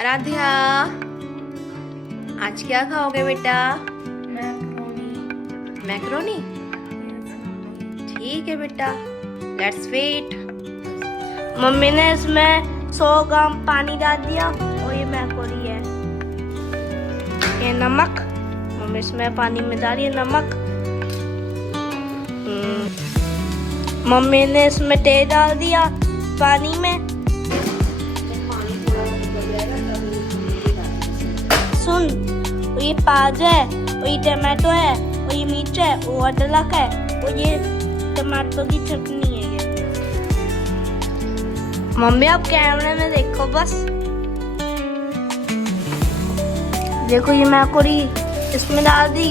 आराध्या, आज क्या खाओगे बेटा? मैक्रोनी। ठीक है बेटा, लेट्स वेट। मम्मी ने इसमें 100 ग्राम पानी डाल दिया और ये मैक्रोनी है। ये नमक, मम्मी इसमें पानी में डाल रही है नमक। मम्मी ने इसमें तेल डाल दिया पानी में। सुन, ये प्याज है और ये टमाटो है और ये मिर्च है और अदरक है और ये टमाटो की चटनी है। ये मम्मी आप कैमरे में देखो बस। देखो ये मैक्रोनी इसमें डाल दी।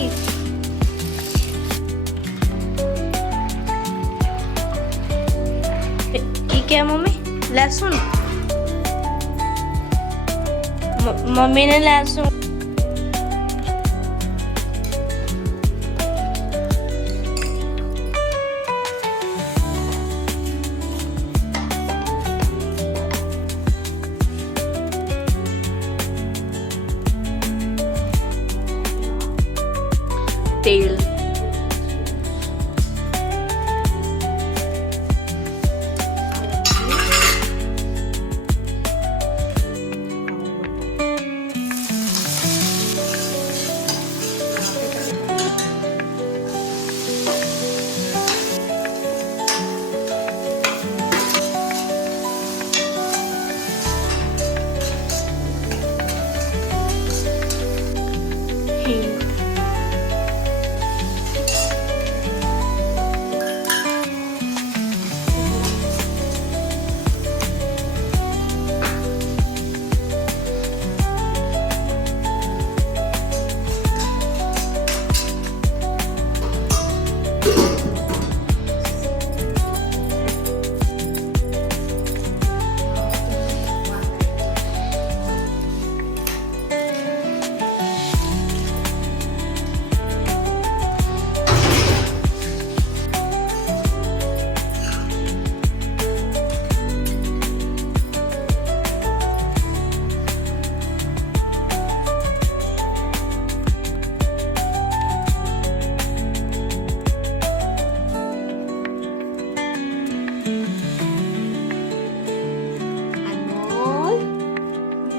ठीक है मम्मी, लहसुन, मम्मी ने लहसुन, तेल, हींग,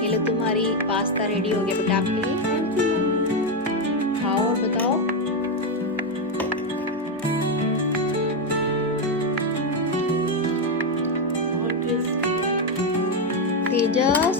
ये लो तुम्हारी पास्ता रेडी हो गया बेटा आपके लिए। खाओ और बताओ। तेजस,